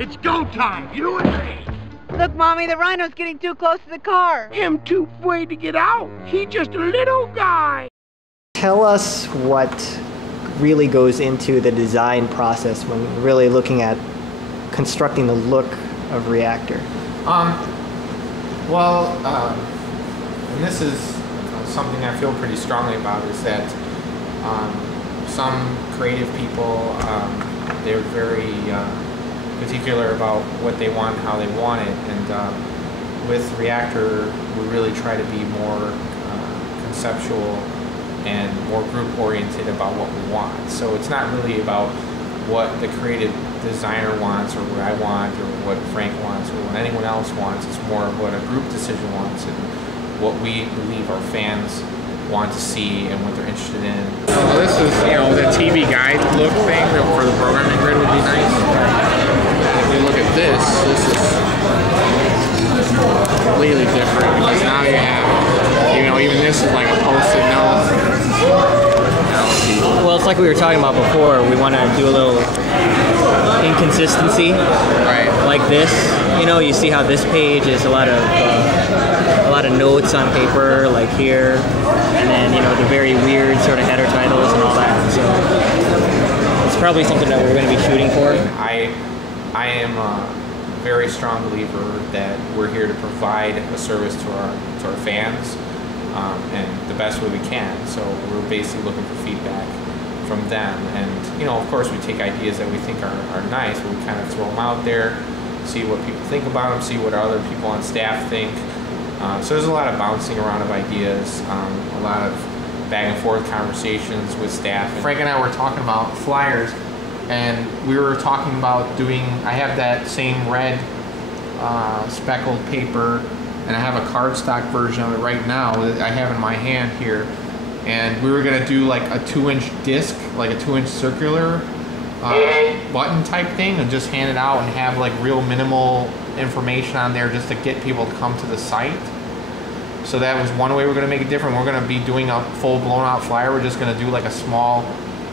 It's go time, you and me. Look, Mommy, the rhino's getting too close to the car. Him too afraid to get out. He just a little guy. Tell us what really goes into the design process when really looking at constructing the look of Reactor. And this is something I feel pretty strongly about, is that some creative people, they're very particular about what they want and how they want it, and with Reactor we really try to be more conceptual and more group oriented about what we want. So it's not really about what the creative designer wants or what I want or what Frank wants or what anyone else wants. It's more of what a group decision wants and what we believe our fans want to see and what they're interested in. So this is, the TV guide look thing for the programming grid would be nice. If we look at this is completely different, because now you have, even this is like a post-it note. Well, it's like we were talking about before. We want to do a little inconsistency, right? Like this. You see how this page is a lot of notes on paper, like here, and then the very weird sort of header titles and all that. So it's probably something that we're going to be shooting for. I am a very strong believer that we're here to provide a service to our fans, and the best way we can. So we're basically looking for feedback from them, and of course we take ideas that we think are nice, but we kind of throw them out there, see what people think about them, see what other people on staff think. So there's a lot of bouncing around of ideas, a lot of back and forth conversations with staff. Frank and I were talking about flyers, and we were talking about I have that same red speckled paper, and I have a cardstock version of it right now that I have in my hand here. And we were gonna do like a 2-inch disc, like a 2-inch circular button type thing, and just hand it out and have like real minimal information on there just to get people to come to the site. So that was one way we're gonna make it different. We're gonna be doing a full blown out flyer. We're just gonna do like a small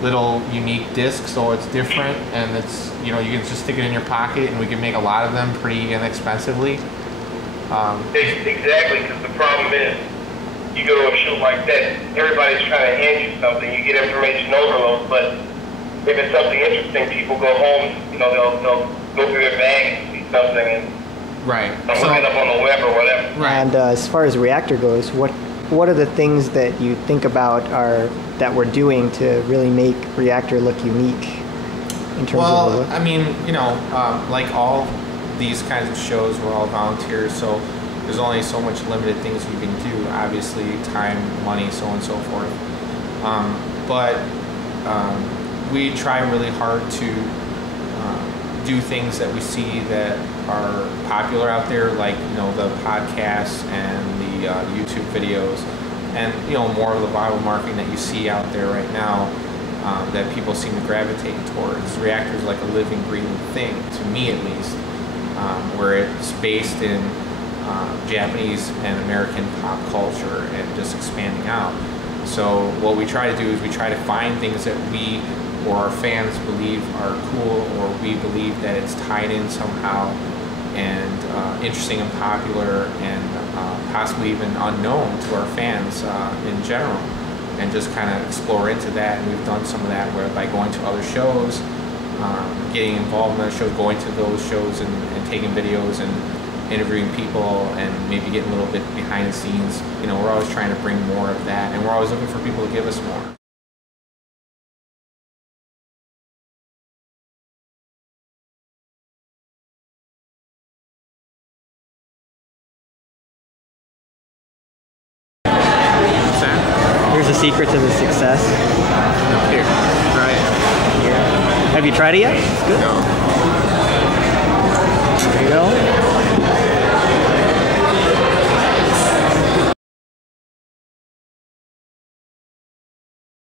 little unique disc, so it's different, and it's, you can just stick it in your pocket, and we can make a lot of them pretty inexpensively. Exactly, because the problem is, you go to a show like that, everybody's trying to hand you something, you get information overload, but if it's something interesting, people go home, they'll go through their bag and see something and right. Look it up on the web or whatever. Right. And as far as Reactor goes, what are the things that you think about that we're doing to really make Reactor look unique in terms of the look? I mean, like all these kinds of shows, we're all volunteers, so there's only so much limited things you can do. Obviously, time, money, so on and so forth. But we try really hard to do things that we see that are popular out there, like the podcasts and the YouTube videos, and more of the viral marketing that you see out there right now that people seem to gravitate towards. Reactor is like a living, breathing thing, to me at least, where it's based in Japanese and American pop culture and just expanding out. So what we try to do is we try to find things that we or our fans believe are cool, or we believe that it's tied in somehow and interesting and popular and possibly even unknown to our fans in general, and just kind of explore into that. And we've done some of that where by going to other shows, getting involved in those shows, going to those shows and taking videos and interviewing people and maybe getting a little bit behind the scenes. We're always trying to bring more of that, and we're always looking for people to give us more. Here's the secret to the success. Here, try it. Have you tried it yet? It's good. No.